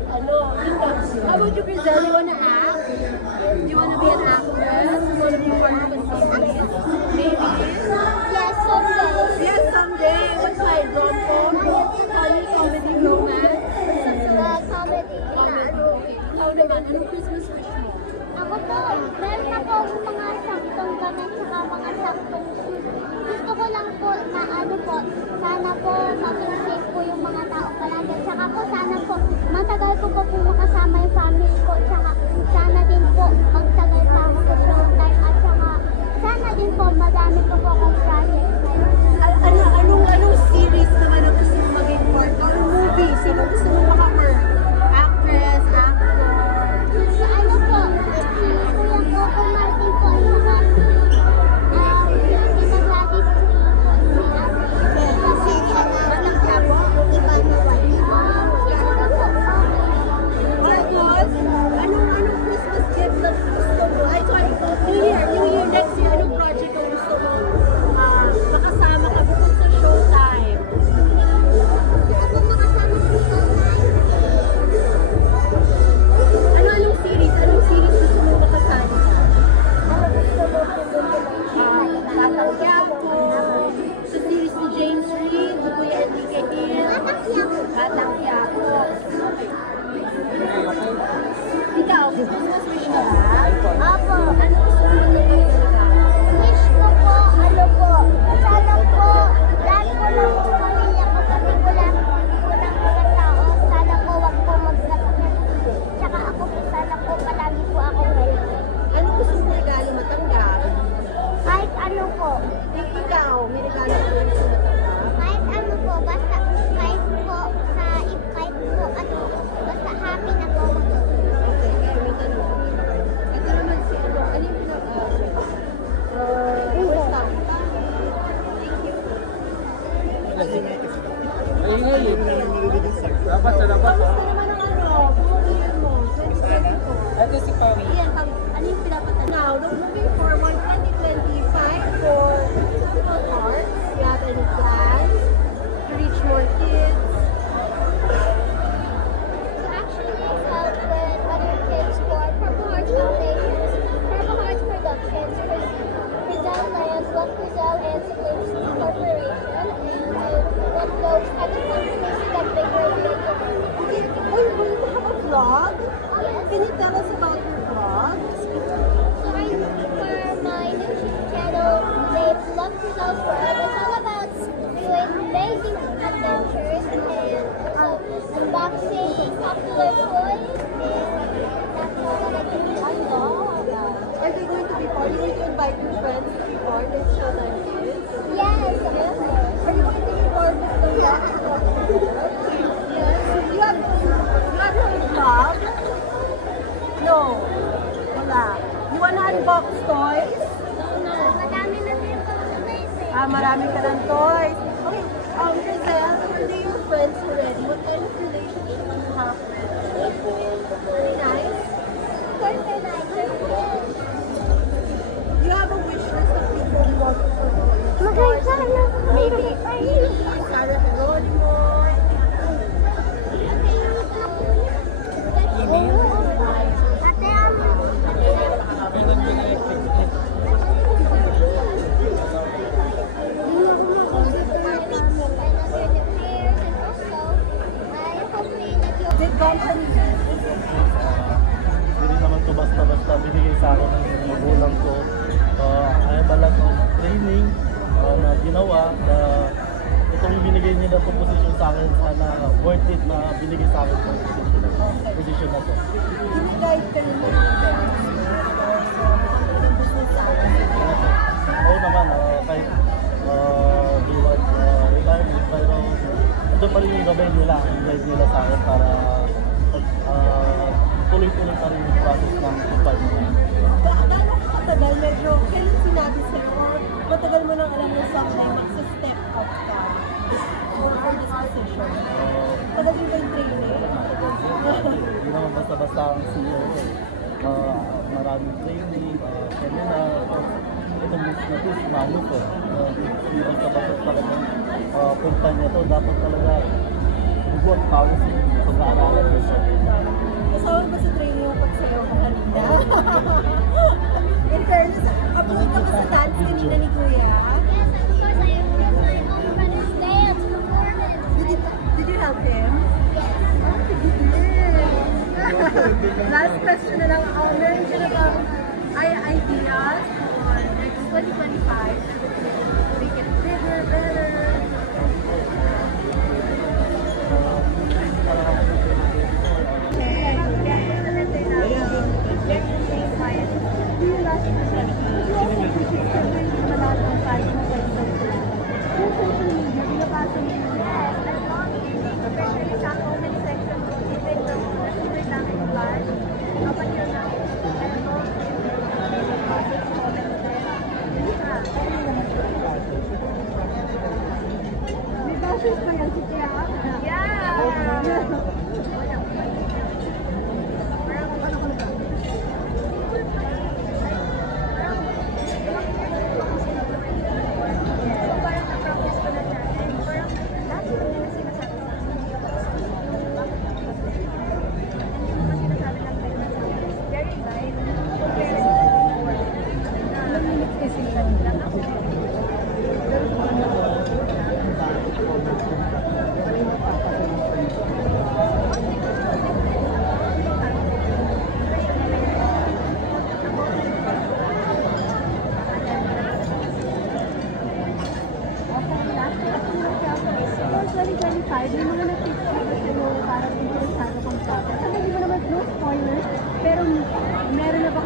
How about you, Grizel? You wanna act? You wanna be an actress? You wanna be part of a series? Maybe? Yes, someday. Yes, someday. What kind? Rom-com? Funny, comedy, romance? Comedy. Okay. Ikaw naman, anong Christmas wish mo? Ako po, meron na po mga saktong gamit saka mga saktong shoes. Gusto ko lang po na ano po, sana po maging safe po yung mga tao palagi. Tsaka po sana po, matagal ko po makasama yung family ko. Tsaka sana din po magtagal pa ako sa showtime. At tsaka sana din po madami po akong project. Anong series naman ang gusto mo maging part? Or movie? Sino gusto mo maka-work? Actress, actor? Sa ano po, si Kuya Coco Martin po, saka si Gladys Si Batang Quiapo? siguro po, Marcos, anong Christmas gift na gusto mo? Ay, sorry, New Year, next year, anong project ang gusto mo? Makasama ka bukod sa showtime. ako makasama sa showtime. Anong series? Anong series gusto mo makasama? Gusto mo po Batang Quiapo, sa series ni James Reid, ni Kuya Enrique Hill, Batang Quiapo. Ikaw, Christmas wish ka ba? Opo. Ano gusto mo maging Wish ko po, ano po, sana po, lahat po ng pamilya ko, pati po lahat po ng mga tao, sana po wag po magkasakit. Tsaka ako po, sana po palagi po akong healthy. Ano gusto mo regalo matanggap? Kahit ano po, Ikaw, may regalo ka rin gusto matanggap? kahit ano po, basta kahit po sa kahit po ano, basta happy na po. Okay, kaya may tanong. Ito naman si ano yung pinaka... first time. Thank you. Dapat sa labas, Kamusta naman ang ano? Pumapilihan mo, 2024. Ito si Pami. Yan, ano yung pinapatan? Now, moving forward, 2025 for Simple Hearts. You have any plans to reach more kids? To actually help with other kids for Purple Hearts Foundation, Purple Hearts Productions, Rizal Lands, One Rizal and Siblings Corporation, and what those types of companies that they were making. Are you going to have a vlog? Yes. Can you tell us about your vlog? So for my YouTube channel named Love Rizal's World, it's all about doing amazing adventures and also unboxing popular toys, and that's all that I do. I love that. Are they going to be part? Are you going to invite your friends to be part of Showtime Kids? Yes, Are you going to be part of the vlog? Yes. You have your vlog? No. already. What kind of relationship do you have with them? Very nice. Of course, they're nice. They're kids. Do you have a wish list of people you want to follow? Maganda na. Maybe Sarah Geronimo. Ate Ama. Did company Hindi naman to basta-basta binigay sa akin ng magulang ko. I have a lot of training na ginawa. Itong binigay nila itong position sa akin, sana worth it na binigay sa akin itong position na to. Ginigayad ka rin mo yung parents mo or business side? Oo naman, kahit they want retirement, pero ito pa rin yung gabay nila, yung guide nila sa akin para tuloy-tuloy pa rin yung process ng company nila. Gaano katagal? Medyo, kailan sinabi sa'yo or matagal mo nang alam na someday magsa-step up ka for this position? Tagal din ba yung training? Hindi naman basta-basta ang CEO eh. Maraming training, seminar, itong list na ito, sinalo ko. Hindi basta-basta talaga punta niya ito. Dapat talaga mag-work policy, pag-aaralan niya siya. Kasama ba sa training yung pagsayaw mo kanina? In fairness, abot ka ba sa dance kanina ni Kuya? Did you help him? Last question na lang. Meron ka na bang ideas on next 2025 to make it bigger, better? May boses pa yan si Tia? May mga nag-tiktok sa'yo parang interesado kang topic. Sabi, hindi mo naman no spoilers, pero meron na ba